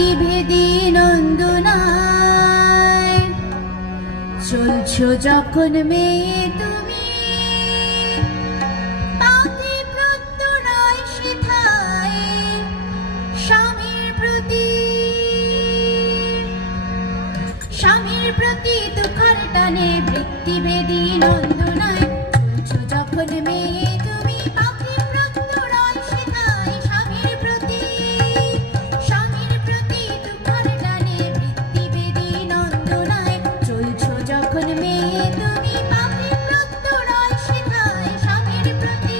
বৃত্তিভেদী নন্দনায় চলছো যখন মেয়ে তুমি পাতে প্রত্যয় সেথায় স্বামীর প্রতি তুখার টানে বৃত্তিভেদী নন্দনায় চলছো যখন মেয়ে তুমি পাতে প্রত্যয় সেথায় স্বামীর প্রতি তুখার টানে বৃত্তিভেদী নন্দনায় চলছো যখন মেয়ে তুমি পাতে প্রত্যয় সেথায় স্বামীর প্রতি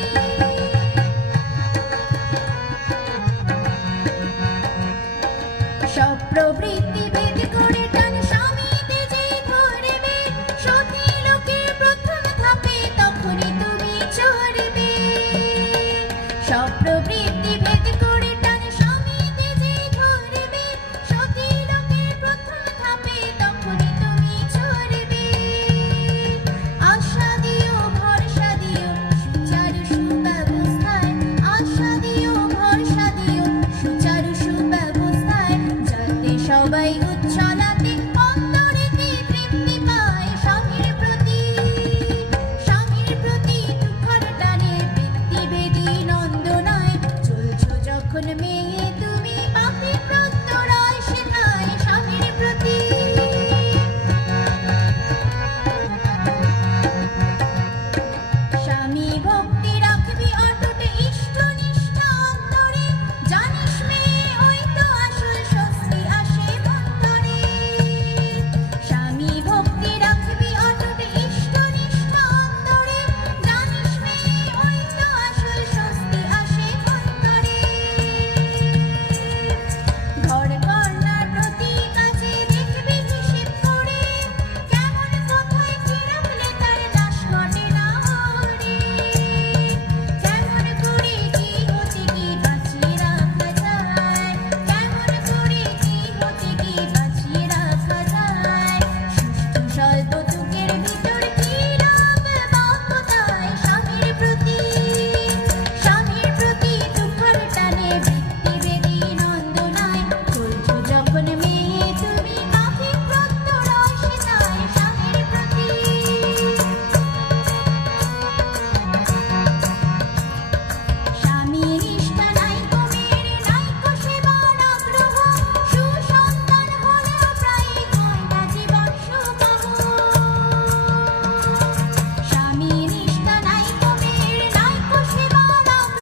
সব প্রবৃত্তি ভেদ করে টান স্বামীতে যে ধরবে সতী লোকের প্রথম ধাপে তখনই তুমি চড়বে সব প্রবৃত্তি